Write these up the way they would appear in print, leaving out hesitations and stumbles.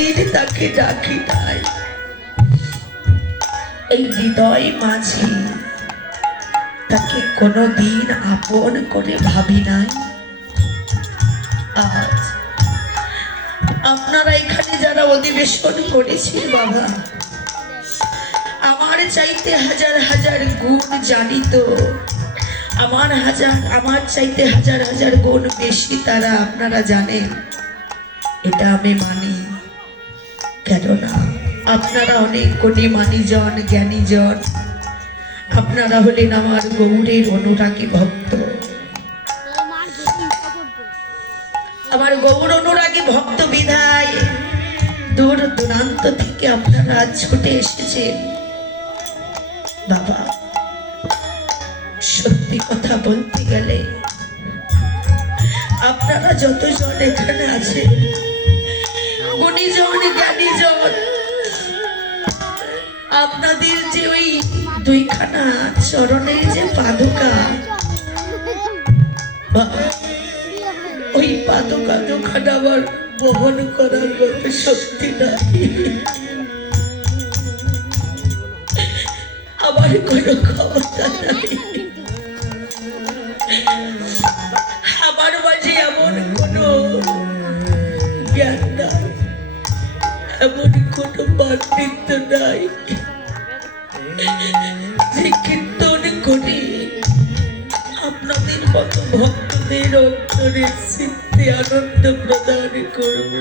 কোনোদিন তাকে ডাকি নাই, এই হৃদয় মাঝি তাকে কোনোদিন আপন করে ভাবি নাই। আজ আপনারা এখানে যারা অধিবেশন করেছি বাবা, আমার চাইতে হাজার হাজার গুণ জানিত, আমার চাইতে হাজার হাজার গুণ বেশি তারা আপনারা জানেন, এটা আমি মানি। কেননা আপনারা অনেক কোটি মানিজন জ্ঞানীজন, আপনারা হলেন আমার গৌরের অনুরাগী ভক্ত। আমার গৌর অনুরাগী ভক্ত বিধায় দূর দূরান্ত থেকে আপনারা ছুটে এসেছেন। বাবা সত্যি কথা বলতে গেলে আপনারা যতজন এখানে আছেন, গুণীজন জ্ঞানীজন, আপনাদের যে ওই দুইখানা চরণের যে পাদুকা, ওই পাদুকা দুখানা আমার বহন করার মতো শক্তি নাই, আমার কোনো ক্ষমতা নাই, আমার মাঝে এমন কোনো জ্ঞান নাই, এমন কোনো পাণ্ডিত্য নাই যে কীর্তন করি আপনাদের মতো ভক্তদের অন্তরের চিত্তে আনন্দ প্রদান করব।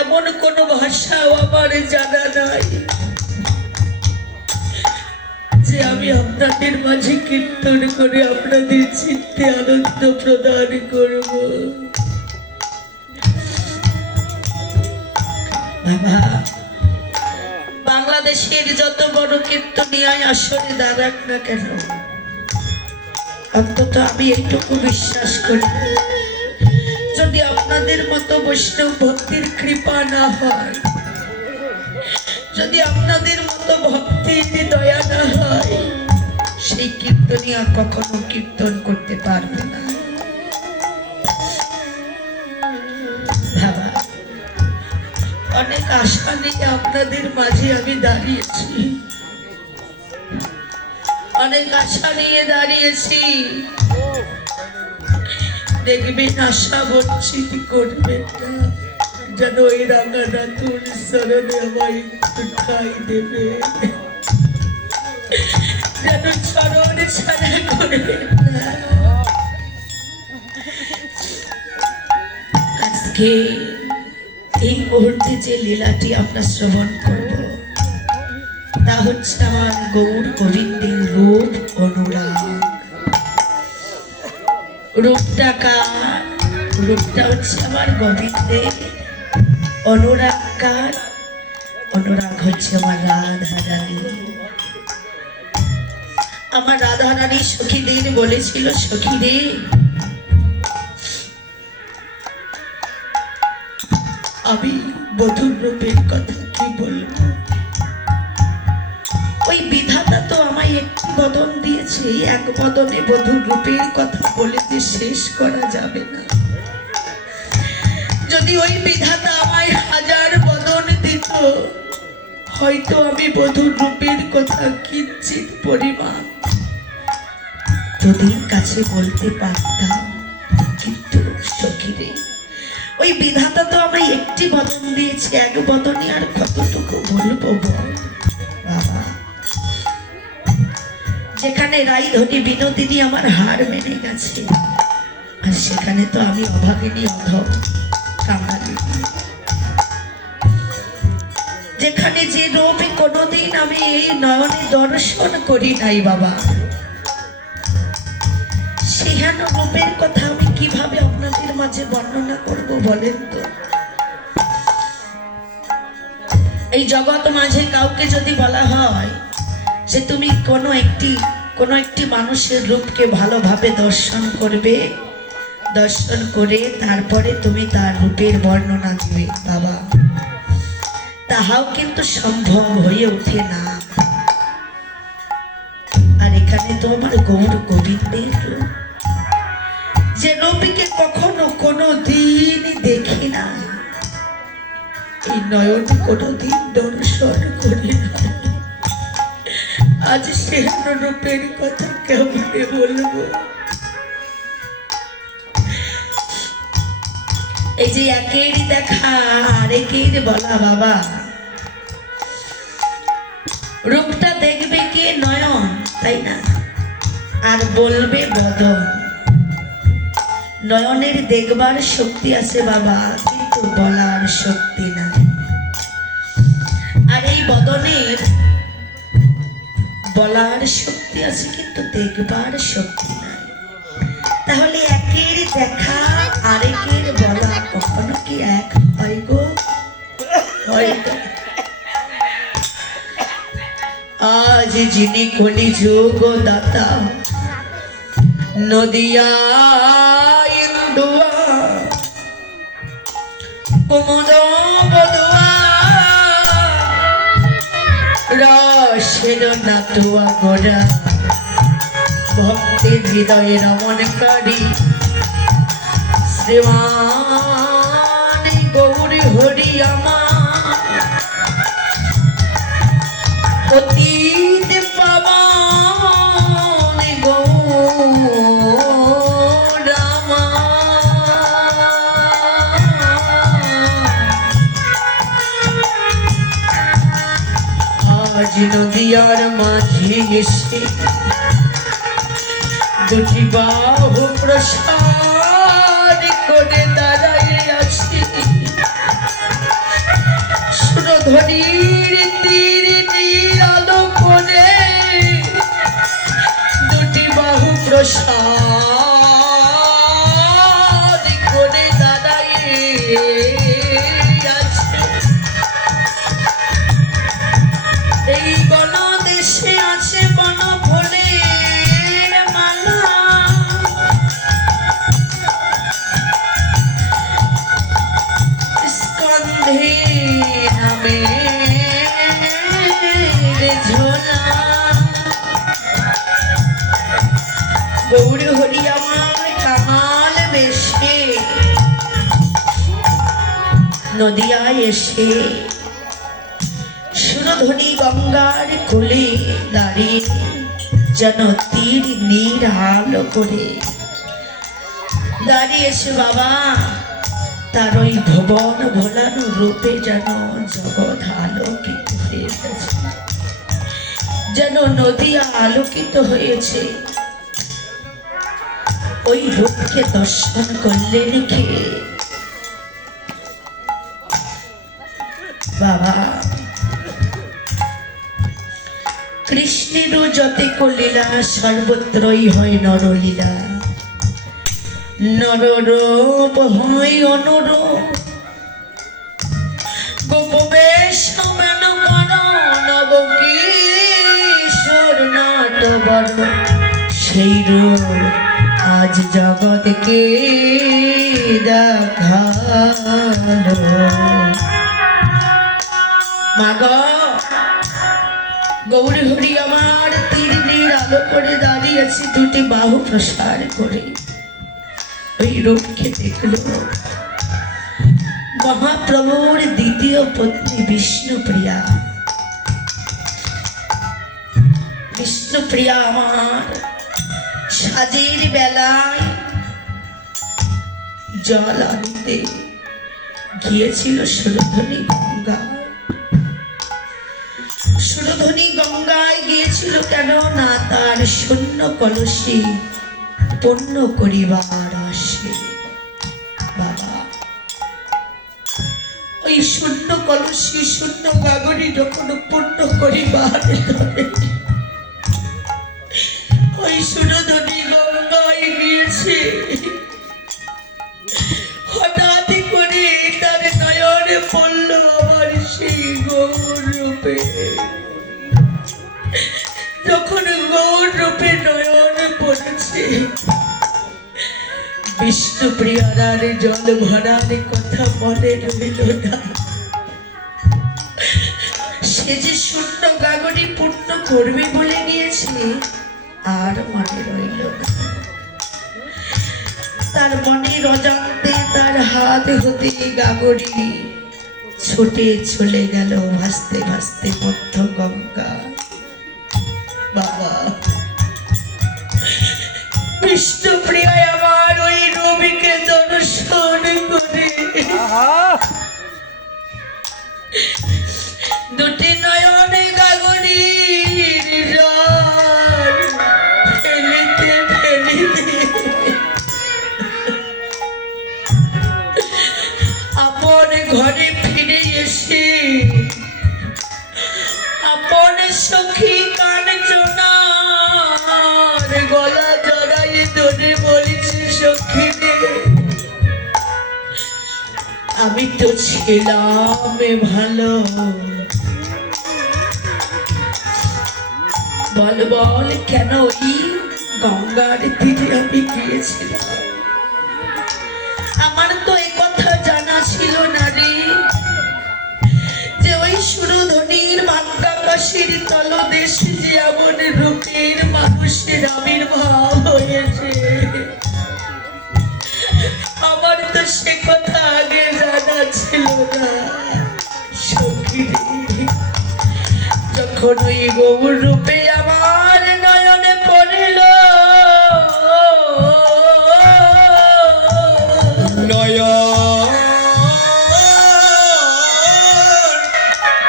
এমন কোনো ভাষাও আমার জানা নাই যে আমি আপনাদের মাঝে কীর্তন করে আপনাদের চিত্তে আনন্দ প্রদান করব। বাবা বাংলাদেশের যত বড় কীর্তনিয়ায় আসরে দাঁড়াক না কেন, অন্তত আমি এইটুকু বিশ্বাস করি, যদি আপনাদের মতো বৈষ্ণব ভক্তির কৃপা না হয়, যদি আপনাদের মতো ভক্তির দয়া না হয়, সেই কীর্তনিয়া কখনো কীর্তন করতে পারবে না। বাবা অনেক আশা নিয়ে আপনাদের মাঝে আমি দাঁড়িয়েছি, অনেক আশা নিয়ে দাঁড়িয়েছি, দেখবেন আশা বঞ্চিত করবেন না, যেন ওই রাঙানাথুর চরণে আমায় উঠাই দেবে, যেন চরণ ছাড়া করবেন না। আজকে এই মুহূর্তে যে লীলাটি আমরা শ্রবণ করব তা হচ্ছে আমার গৌর গোবিন্দের রূপ অনুরাগ। রূপটা কার? রূপটা হচ্ছে আমার গোবিন্দের। অনুরাগ কার? অনুরাগ হচ্ছে আমার রাধা রানী। আমার রাধা রানী সখীদের বলেছিল, সখীদের আমি বধূর রূপের কথা কি বলবো, ওই বিধাতা তো আমায় একটি বদন দিয়েছে, এক বদনে বধূর রূপের কথা বলে যে শেষ করা যাবে না। যদি ওই বিধাতা আমায় হাজার বদন দিত, হয়তো আমি বধূর রূপের কথা কিঞ্চিত পরিমাণ তোদের কাছে বলতে পারতাম, কিন্তু সখীরে ওই বিধাতা তো আমায় একটি বদন দিয়েছে, এক বদনে আর কতটুকু বলবো বল। বাবা যেখানে রাইধনী বিনোদিনী আমার হার মেনে গেছে, আর সেখানে তো আমি অভাগিনী অধম কাঙালি, যেখানে যে রূপে কোনোদিন আমি এই নয়নে দর্শন করি নাই বাবা, সেখানে রূপের কথা আমি কিভাবে আপনাদের মাঝে বর্ণনা করব বলেন তো। এই জগৎ মাঝে কাউকে যদি বলা হয় যে তুমি কোনো একটি মানুষের রূপকে ভালোভাবে দর্শন করবে, দর্শন করে তারপরে তুমি তার রূপের বর্ণনা দিবে, বাবা তাহাও কিন্তু সম্ভব হয়ে ওঠে না। আর এখানে তো আমার গৌর গোবিন্দের রূপ, যে রূপকে কখনো কোনো দিন কোনোদিন দেখি না, এই নয়ন কোনোদিন দর্শন করি না। আজ সে রূপের কথা কেমনে বলবো? এই যে একেরই দেখা আরেকের বলা বাবা, রূপটা দেখবে কে? নয়ন, তাই না? আর বলবে বদন। নয়নের দেখবার শক্তি আছে বাবা, কিন্তু বলার শক্তি নাই। আর এই বদনের বলার শক্তি আছে, কিন্তু দেখবার শক্তি নাই। তাহলে একের দেখা আরেকের বলা কখনো কি এক হয় গো? হয় না। আজ যিনি কলিযুগ দাতা, নদিয়া ইন্দুয়া কুমুদ বদুয়া, রসের নাতুয়া গোরা, ভক্তি হৃদয়ে রমণকারী, শ্রীমান গৌরী হরি আমার, অতীত পাবন গৌরামা। আজ নদিয়ার মাঝে এসে দুটি বাহু প্রসাদ করে দাঁড়াইয়ে আছি, সুরধনীর তীর নীর আলো করে দুটি বাহু প্রসাদ করে দাঁড়াইয়ে আছে। এই গণদেশে আছে বন ফুলের মালা, স্কন্ধে নামে ঝোলা। গৌর হরি আমার কামাল বেশে নদিয়ায় এসে সুরধনী গঙ্গার কোলে দাঁড়িয়ে যেন তীর নীর আলো করে দাঁড়িয়েছে বাবা। তার ওই ভুবন ভোলানো রূপে যেন জগৎ আলোকিত হয়ে গেছে, যেন নদিয়া আলোকিত হয়েছে। ওই রূপকে দর্শন করলে রেখে বাবা। কৃষ্ণেরও যতে কলীলা, সর্বত্রই হয় নরলীলা। নররূপ হয় অনুরূপ, গোপবেশ মেন কর নবকিশোর নাটবর। সেই রূপ আজ জগৎকে দেখালো। মাগো গৌরী হরি আমার তীর নীর আলো করে দাঁড়িয়েছি, দুটি বাহু প্রসার করে ওই রূপকে দেখল। মহাপ্রভুর দ্বিতীয় পত্নী বিষ্ণুপ্রিয়া। বিষ্ণুপ্রিয়া আমার সাজের বেলায় জল আনতে গিয়েছিল সুরধনী গঙ্গা। সুরধনী গঙ্গায় গিয়েছিল কেন না, তার শূন্য কলসি পূর্ণ করিবার আসে বাবা। ওই শূন্য কলসি শূন্য গাগরি যখন পূর্ণ করিবার ওই সুরধনী গঙ্গায় গিয়েছে। হঠাৎ করে তার নয়নে পড়ল আমার সেই গৌর রূপে। যখন গৌর রূপে নয়নে পড়েছে, বিষ্ণুপ্রিয়ার আর জল ভরার কথা মনে রইল না। সে যে শূন্য গাগরি পূর্ণ করবে বলে গিয়েছে, আর মনে রইল না। তার মনের অজান্তে তার হাত হতে গাগরি ছুটে চলে গেল ভাসতে ভাসতে মধ্য গঙ্গা। বাবা বিষ্ণুপ্রিয়া আমার ওই রবিকে দর্শন করে দুটি নয়নে গাগরির জল ফেলিতে ফেলিতে আপন ঘরে ফিরে এসে আপন সখী কাঞ্চনার গলা জড়াই ধরে বলেছে, সখী রে আমি তো ছিলাম ভালো, বল বল কেন ওই গঙ্গার তীরে আমি গিয়েছিলাম? আমার তো এই কথা জানা ছিল না রে, যে ওই সুরধনির বাঙ্গাকাশের তলদেশে যে এমন রূপের মানুষের আবির্ভাব হয়েছে। আমার তো সে কথা আগে জানা ছিল না। সখী যখন ওই গৌর রূপে আমার নয়নে পড়িল,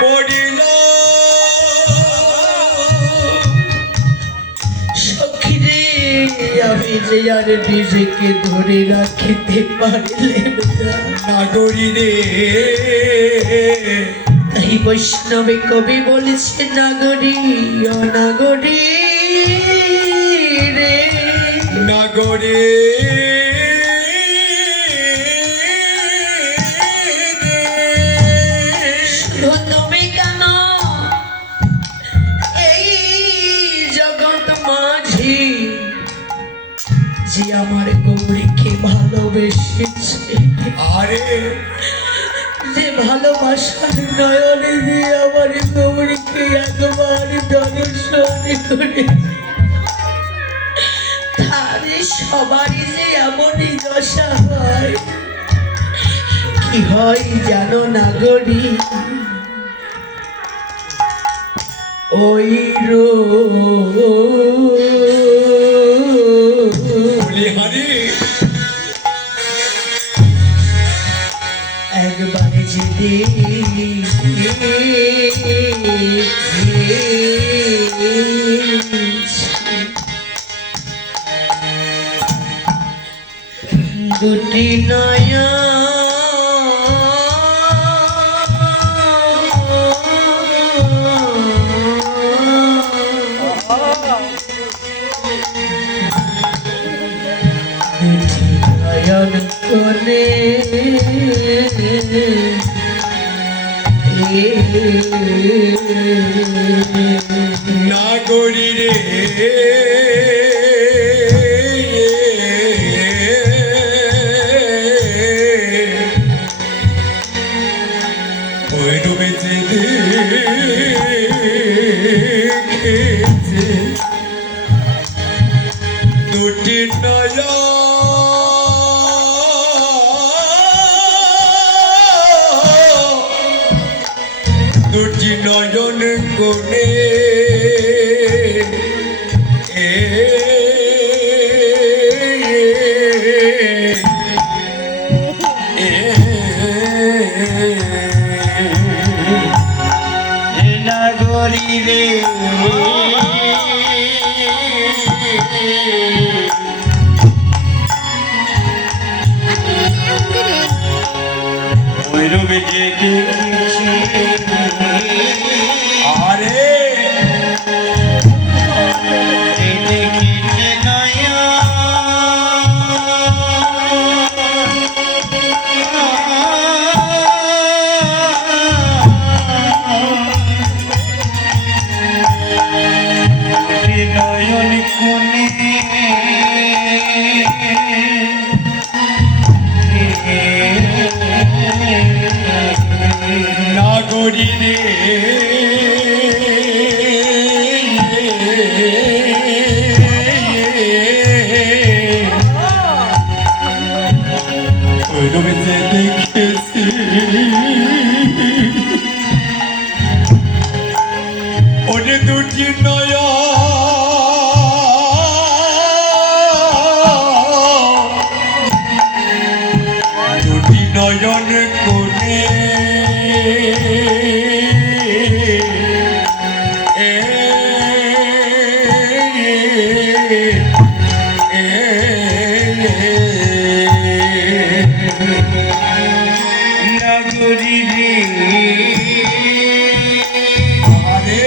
পড়িল সখী রে আমি যে আর নিজেকে ধরে রাখিতে পারিলেম না। নাগরী রে তাই বৈষ্ণবে কবি বলেছে, নাগরী অনাগরী রে নাগরী তুমি কেন এই জগৎ মাঝি যে আমার গৌরীকে ভালোবেসেছে, আরে যে ভালোবাসার নয়নে দিয়ে আমার গৌরীকে একবার দর্শন করে, তারে সবারই যে এমনই দশা হয়। কি হয় জানো নাগরী? ওই হারি একবারে যদি দুটি নয়া নয়ন কোনে নাগরী রে ওই ডুবেছে দেখেছে দুটি নয়ন দুটি নয়ন কোণে নাগরী রে ওই রূপে দেখেছি আরে দেখিছে নয়া নয়ন কোণে নাগরী রে ওরে দুটি নয়ন দুটি নয়ন কোণে নগরী রে আরে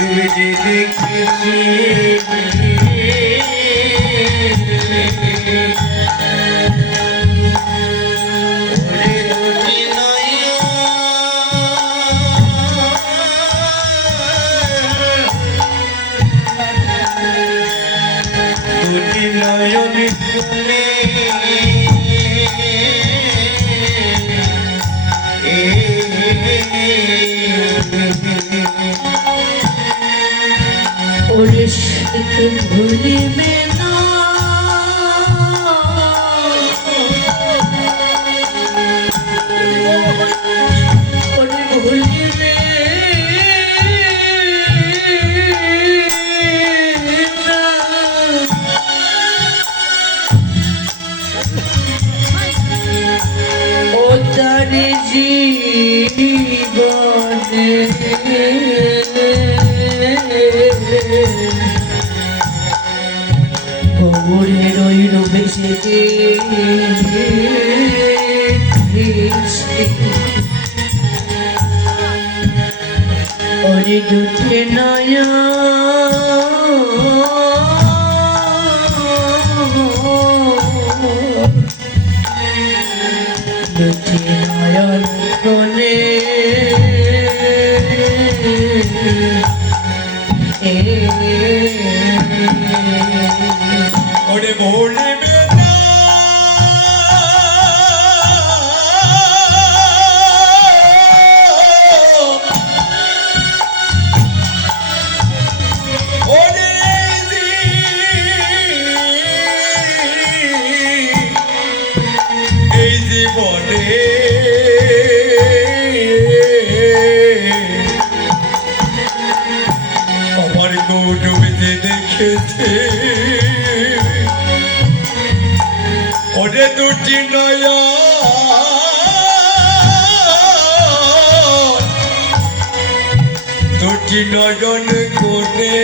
রোজে দেখেছি ওরে দুটি নয়ন দুটি নয়ন কোণে ওরে সে ভুলিবে না ওরে ভুলিবে না ও তারে জীবনে খবরের ওই রূপে সেজে ওরে দুটি নয়ন দুটি নয়ন কোণে ওরে ভুলিবে না ওরে এই জীবনে আমার গৌরবে দেখেছে ওরে দুটি নয়ন দুটি নয়ন কোণে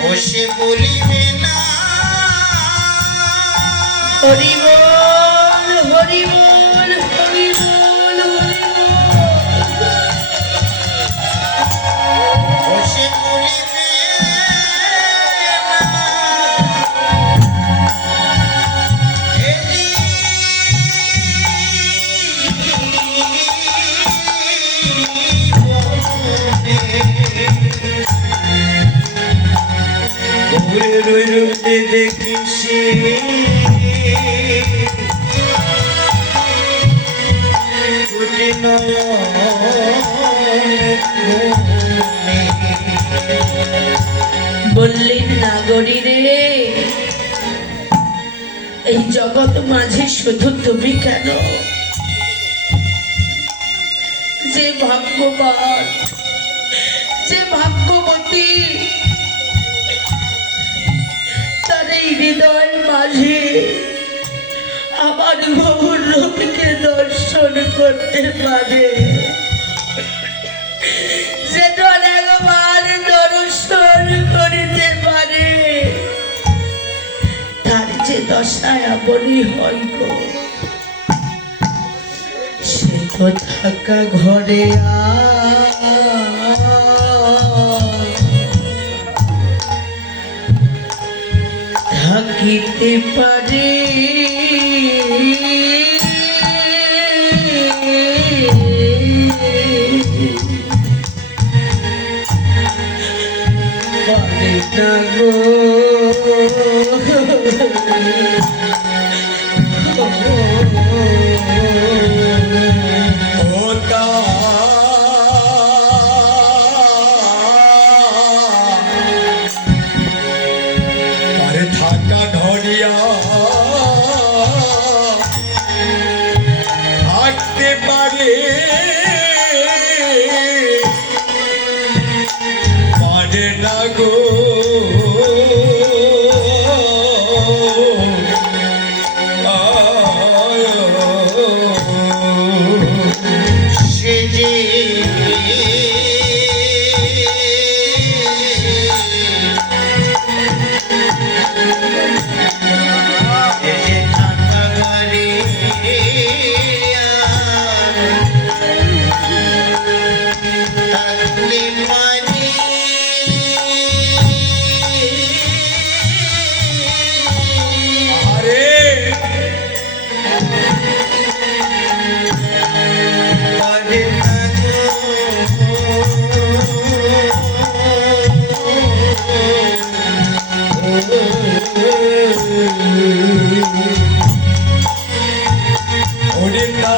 ও সে বলিবে না হরি বল হরি বল হরি বল হরি বল ও সে বলিবে না এলি ভোরের ওই রোদে দেখিছি দুটি বললেন নাগরী রে এই জগৎ মাঝে শুধু তুমি কেন যে ভাগ্যবান যে ভাগ্যবতী তার এই হৃদয় মাঝে আমার গৌর রূপকে দর্শন করতে পারে যে তোর একবার দর্শন করিতে পারে তার যে দশায় আপনি হয় গো সে তো থাকা ঘরে থাকিতে পারে পারে না গো ও তা পারে পারে না গো সে যে থাকা বাড়ি থাকতে পারি আরে পারে না ওরে না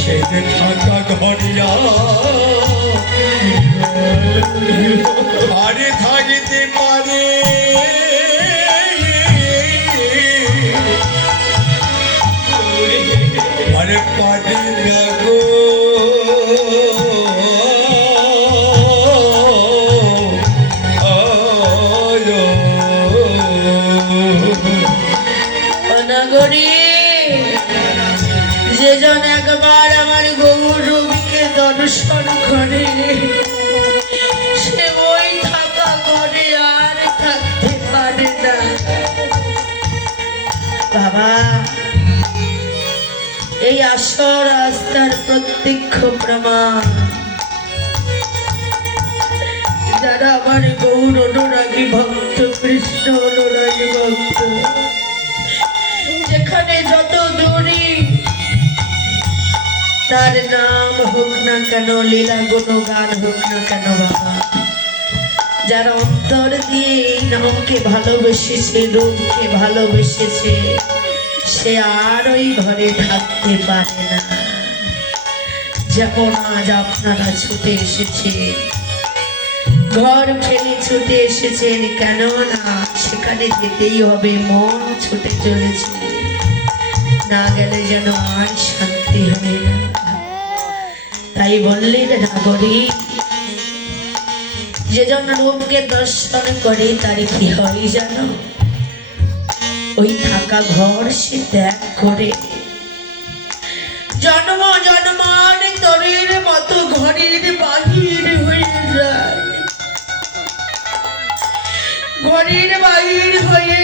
সেই যে থাকা ঘরিয়া আরে থাকিতে পারে আরে পারি না গো অনাগরী যেজন একবার আমার গৌর রূপকে দর্শন করে সে ওই থাকা ঘরে আর থাকতে পারে না। বাবা, এই আসর আস্থার প্রত্যক্ষ প্রমাণ। যারা আমার গৌর অনুরাগী ভক্ত, কৃষ্ণ অনুরাগী ভক্ত, যেখানে যত দূরই তার নাম হোক না কেন, লীলা গুণগান হোক না কেন, বাবা, যারা অন্তর দিয়ে এই নামকে ভালোবেসেছে, রূপকে ভালোবেসেছে, সে আর ওই ঘরে থাকতে পারে না। যেমন আজ আপনারা ছুটে এসেছেন, ঘর ফেলে ছুটে এসেছেন, কেন না সেখানে যেতেই হবে, মন ছুটে চলেছে, না গেলে যেন আর শান্তি হবে না। তাই বললেন নাগরিক, যে জন রূপকে দর্শন করে তার কি হয় জানো? ওই থাকা ঘর সে ত্যাগ করে জন্ম জন্মান্তরের মতো ঘরের বাহির হয়ে যায়। ঘরের বাহির হয়ে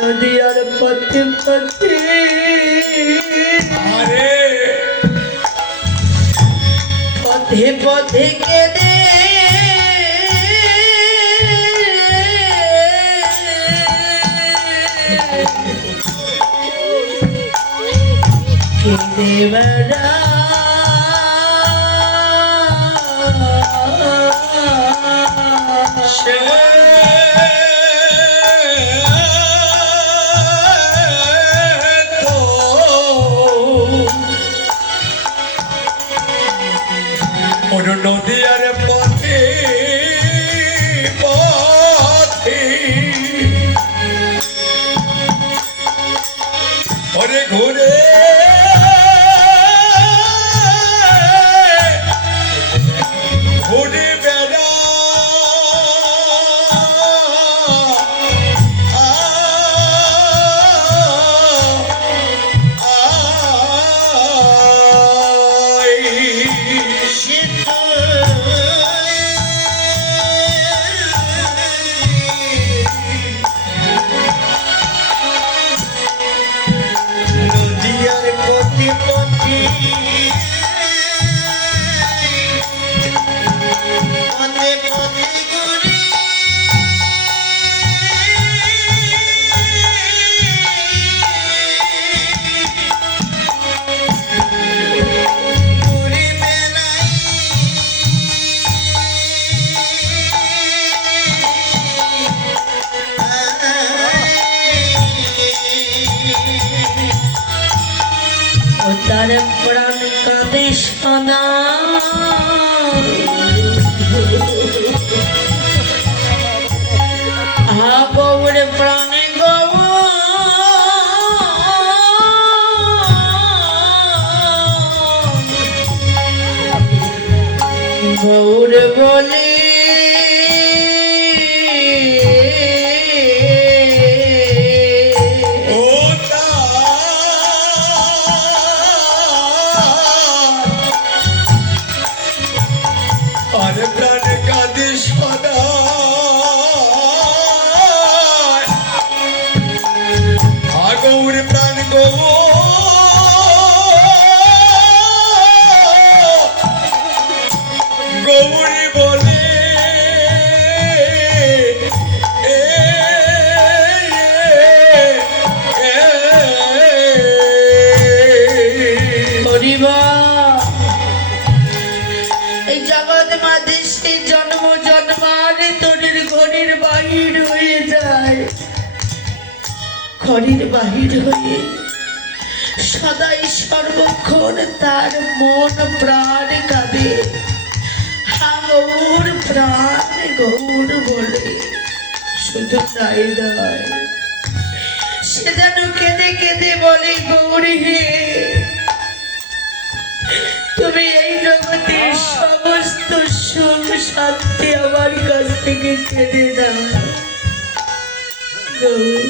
নদী আর পথে পথে আরে পথে পথে কেঁদে কেঁদে বেড়া সে তো ওর নদীয়ার পথে পথে ওরে ঘুরে ঘুরে বেড়া নদিয়ার পথে পথে পথে পথে ঘুরে ঘুরে বেড়াই ও তার প্রাণ কাঁদে সদা বাহির হয়ে যায়, ঘরের বাহির হয়ে সদাই সর্বক্ষণ তার মন প্রাণ কাঁদে, হা গৌর প্রাণ গৌর বলে। শুধু তাই নয়, সে যেন কেঁদে কেঁদে বলে, গৌরী হে, তুমি এই জগতের সমস্ত সুখ শান্তি আমার কাছ থেকে কেড়ে দাও গৌর।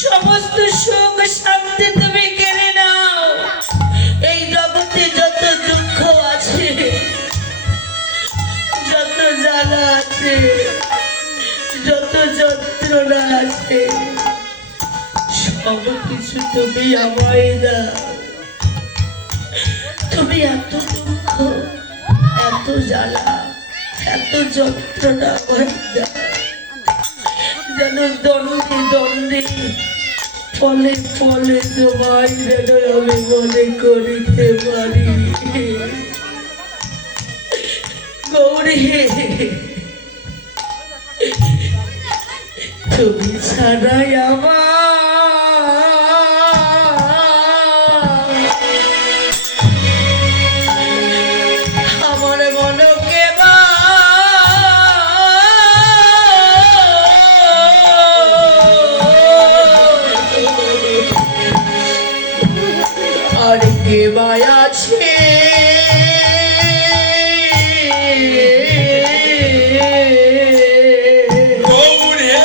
সমস্ত সুখ শান্তি তুমি কেড়ে নাও। এই জগতে যত দুঃখ আছে, যত জ্বালা আছে, যত যন্ত্রণা আছে, সব কিছু তুমি আমায় দাও। তুমি এত দুঃখ, এত জ্বালা, এত যন্ত্রণা আমায় দাও, যেন দণ্ডে দণ্ডে ফলে ফলে তোমায় যেন আমি মনে করিতে পারি। গৌরী হে, তুমি ছাড়াই আমার মনকে আর কে মায়া আছে গৌরে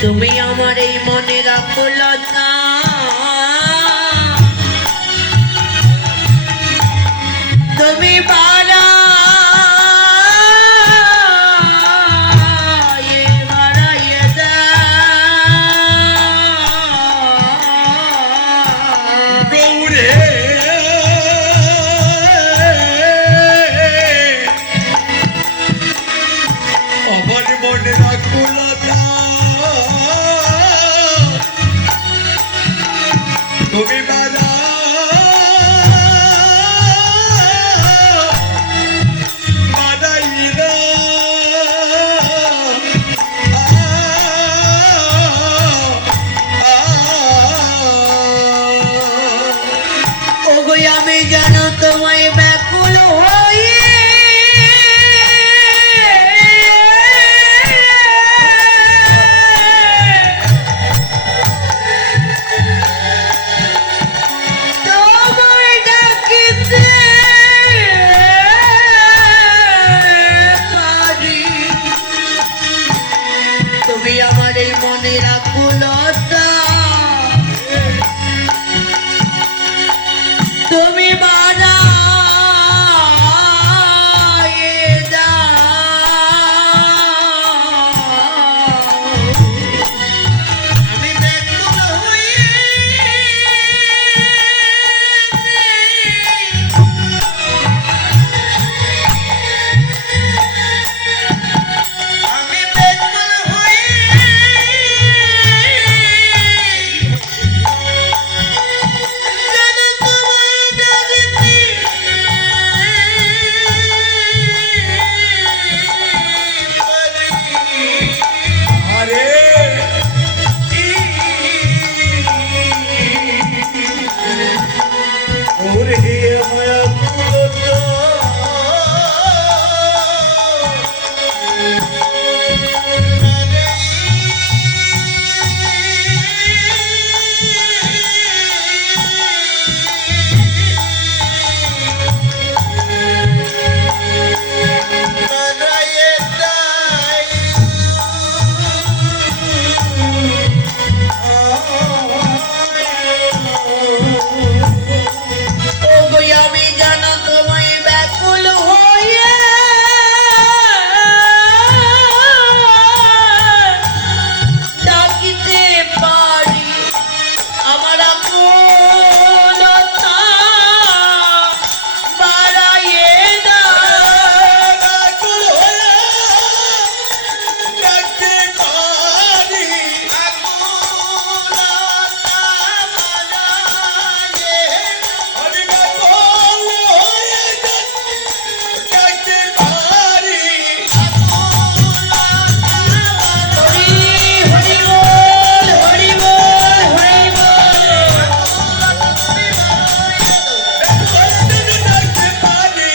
তুমি আমার এই মনের আকুলতা তুমি বাড়াইয়ে দাও। গৌরে আমার মনের আকুলতা তুমি বাধা বাধাই ওগো আমি জানো তোমায় ব্যাকুল হয়ে তোমায় ডাকিতে পারি। তুমি আমার এই মনের আকুলতা তুমি বাড়াইয়ে দাও। আমি ব্যাকুল হয়ে আমি ব্যাকুল হয়ে যেন তোমায় ডাকতে পারি। আরে ওরে মায়া কুলতা ওগো আমি জানো তোমায় ব্যাকুল হয়ে ডাকিতে পারি। আমার আকুলতা বাড়াইয়ে দাও। ডাকতে পারি আমি ব্যাকুল হয়ে ডাকতে পারি হরি হরি বল হরি বল হরি বল। ডাকতে পারি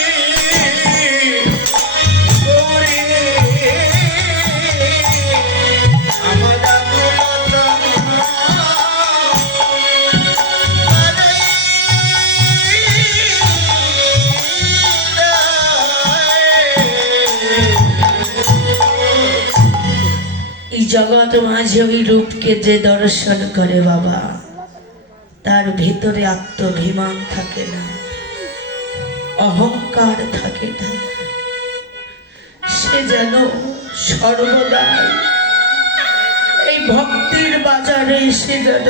আমার আকুলতা এই জগৎ মাঝে ওই রূপকে যে দর্শন করে বাবা তার ভিতরে আত্মভিমান থাকে না, অহংকার থাকে না। সে যেন সর্বদাই এই ভক্তির বাজারে এসে যেন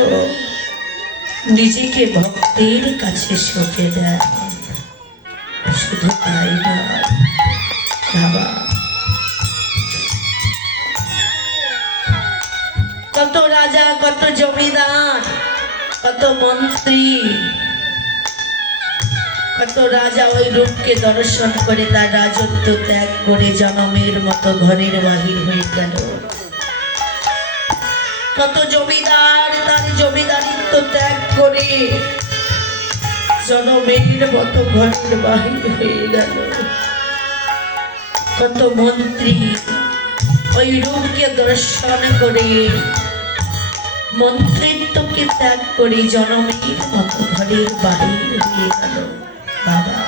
নিজেকে ভক্তির কাছে সঁপে দেয়। শুধু তাই নয় বাবা, কত রাজা, কত জমিদার, কত মন্ত্রী, কত রাজা ওই রূপকে দর্শন করে তার রাজত্ব ত্যাগ করে জনমের মতো ঘরের বাহির হয়ে গেল। কত জমিদার তার জমিদারিত্ব ত্যাগ করে জনমের মতো ঘরের বাহির হয়ে গেল। কত মন্ত্রী ওই রূপকে দর্শন করে মন্ত্রিত্বকে ত্যাগ করে জনমের মতো ঘরের বাহির হয়ে গেল। বাবা,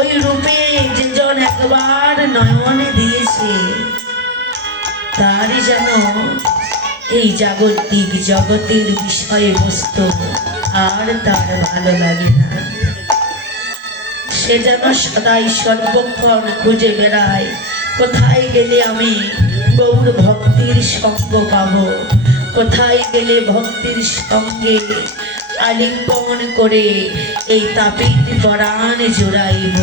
ওই রূপে যেজন একবার নয়নে দিয়েছে তারই যেন এই জাগতিক জগতের বিষয়বস্তু আর তার ভালো লাগে না। সে যেন সদাই সর্বক্ষণ খুঁজে বেড়ায় কোথায় গেলে আমি গৌর ভক্তির সঙ্গ পাব, কোথায় গেলে ভক্তির সঙ্গে আলিঙ্গন করে এই তাপিত পরাণ জোড়াইব।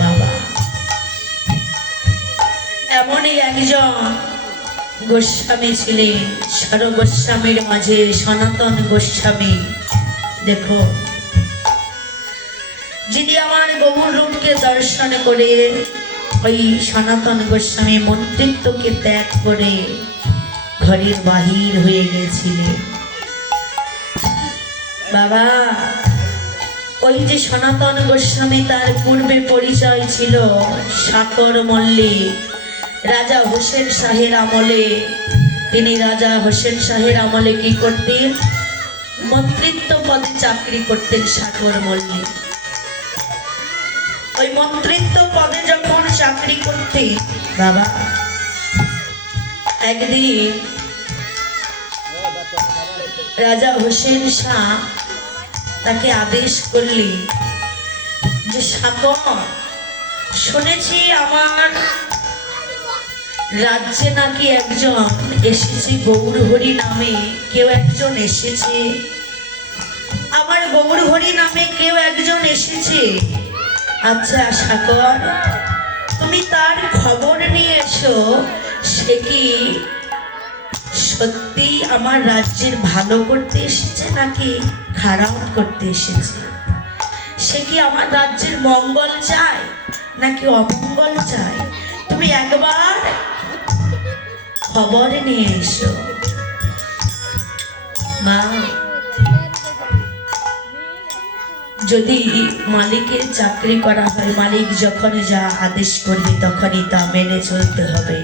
বাবা, এমনই একজন গোস্বামী ছিলেন, সর্বগোস্বামীর মাঝে সনাতন গোস্বামী। দেখো, যিনি আমার গৌর রূপকে দর্শন করে ওই সনাতন গোস্বামী মন্ত্রিত্বকে ত্যাগ করে ঘরের বাহির হয়ে গেছিলেন। বাবা, ওই যে সনাতন গোস্বামী, তার পূর্বে পরিচয় ছিল সাকর মল্লিক। রাজা হোসেন শাহের আমলে, তিনি রাজা হোসেন শাহের আমলে কি করতেন? মন্ত্রিত্ব পদে চাকরি করতেন সাকর মল্লিক। ওই মন্ত্রিত্ব পদে যখন চাকরি করতেন বাবা, একদিন রাজা হোসেন শাহ তাকে আদেশ করলি যে সাকর, শুনেছি আমার রাজ্যে নাকি একজন এসেছে, গৌর হরি নামে কেউ একজন এসেছে, আমার গৌর হরি নামে কেউ একজন এসেছে। আচ্ছা সাকর, তুমি তার খবর নিয়ে এসো, সে কি সত্যি আমার রাজ্যের ভালো করতে এসেছে নাকি খারাপ করতে এসেছে? সে কি আমার রাজ্যের মঙ্গল চায় নাকি অমঙ্গল চায়? তুমি একবার খবর নিয়ে এসো। মা, যদি মালিকের চাকরি করা হয়, মালিক যখন যা আদেশ করবে তখনই তা মেনে চলতে হবে।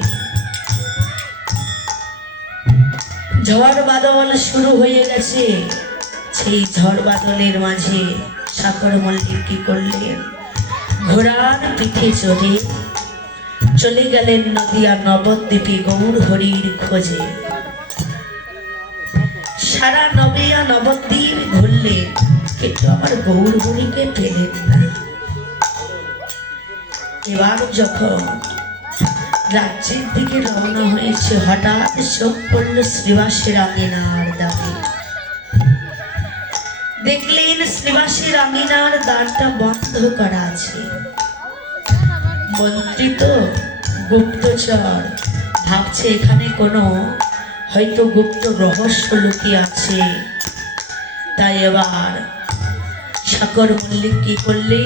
ঝড় বাদল শুরু হয়ে গেছে। সেই ঝড় বাদলের মাঝে সাকর মল্লিক কি করলেন? ঘোড়ার পিঠে চড়ে চলে গেলেন নদিয়া নবদ্বীপে গৌর হরির খোঁজে। সারা নদিয়া নবদ্বীপ ঘুরলেন, কিন্তু আমার গৌর হরিকে পেলেন না। এবার যখন রাজ্যের দিকে রওনা হয়েছে, হঠাৎ চোখ পড়ল শ্রীবাসের আঙিনার দ্বারে। দেখলেন শ্রীবাসের আঙিনার দ্বারটা বন্ধ করা আছে। মন্ত্রী তো গুপ্তচর, ভাবছে এখানে কোনো হয়তো গুপ্ত রহস্য লুকিয়ে আছে। তাই এবার সাকর মল্লিক কি করলে?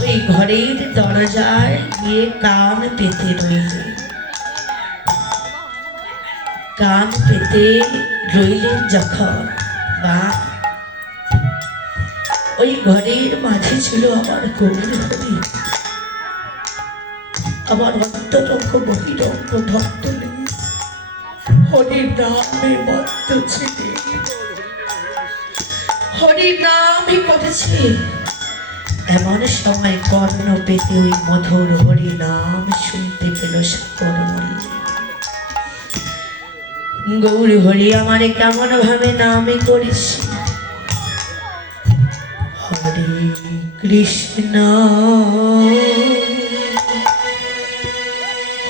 ওই ঘরের দরজায় গিয়ে কান পেতে রইলেন। কান পেতে রইলেন যখন, বা ওই ঘরের মাঝে ছিল আমার গৌর হরি, আমার অন্তরঙ্গ বহিরঙ্গ ভক্ত নেই, হরির নামে মত্ত ছিলেন, হরির নামই করেছে। এমন সময় কর্ণ পেতে ওই মধুর হরি নাম শুনতে পেল সাকর মল্লিক। গৌর হরি আমারে কেমন ভাবে নামে করেছে। হরে কৃষ্ণ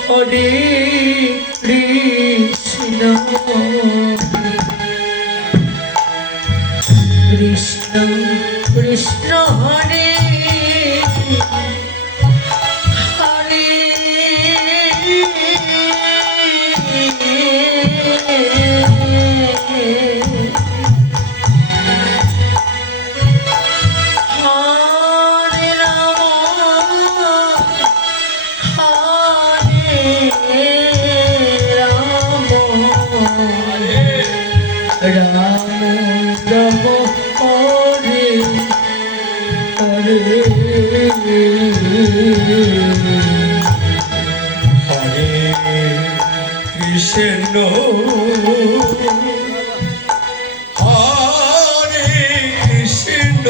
হরে কৃষ্ণ কৃষ্ণ কৃষ্ণ হরে হরে হরে রাম হরে রাম রাম রাম হরে হরে হরে কৃষ্ণ হরে কৃষ্ণ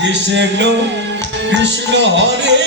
কৃষ্ণ কৃষ্ণ হরে